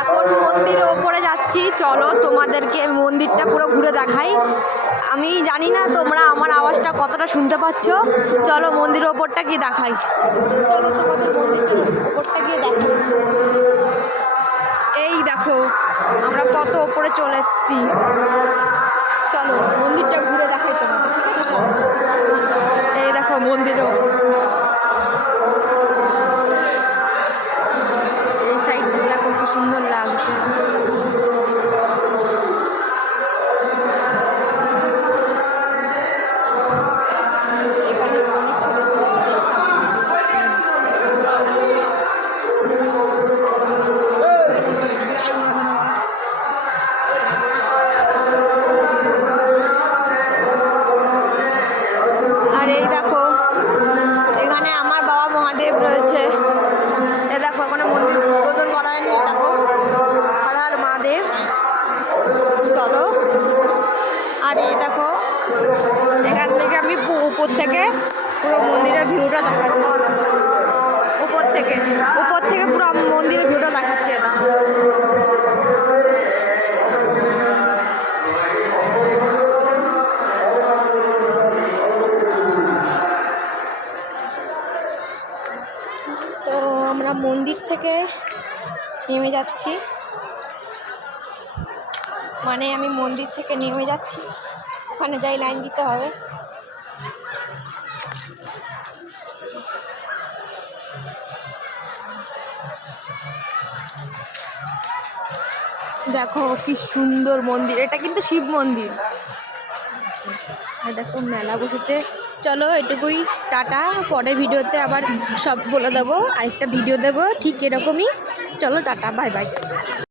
এখন মন্দিরের ওপরে যাচ্ছি, চলো তোমাদেরকে মন্দিরটা পুরো ঘুরে দেখাই। আমি জানি না তোমরা আমার আওয়াজটা কতটা শুনতে পাচ্ছ। চলো মন্দিরের ওপরটা গিয়ে দেখাই, চলো তোমাদের মন্দিরটার ওপরটা গিয়ে দেখাই। এই দেখো আমরা কত ওপরে চলে এসেছি, চলো মন্দিরটা ঘুরে দেখাই তোমাদের, ঠিক আছে? চলো, এই দেখো মন্দিরের ওপর, এই সাইডটা দেখো কি সুন্দর লাগছে। এখানে অনেক ছেলেপেলে দেখছে। আর এই দেখো এখানে আমার বাবা মহাদেব রয়েছে। এ দেখো এখানে মন্দির উদ্বোধন করা হয়নি, দেখো হর হর মহাদেব। চলো, আর এই দেখো এখান থেকে আমি উপর থেকে পুরো মন্দিরের ভিউটা দেখাচ্ছি, উপর থেকে পুরো মন্দিরের ভিউটা দেখাচ্ছি। এটা তো আমরা মন্দির থেকে নেমে যাচ্ছি, মানে আমি মন্দির থেকে নেমে যাচ্ছি, ওখানে যাই লাইন দিতে হবে। দেখো কি সুন্দর মন্দির, এটা কিন্তু শিব মন্দির। দেখো মেলা বসেছে। চলো এটুকুই, টাটা। পরে ভিডিওতে আবার সব বলে দেবো, আরেকটা ভিডিও দেবো ঠিক এরকমই। চলো টাটা, বাই বাই।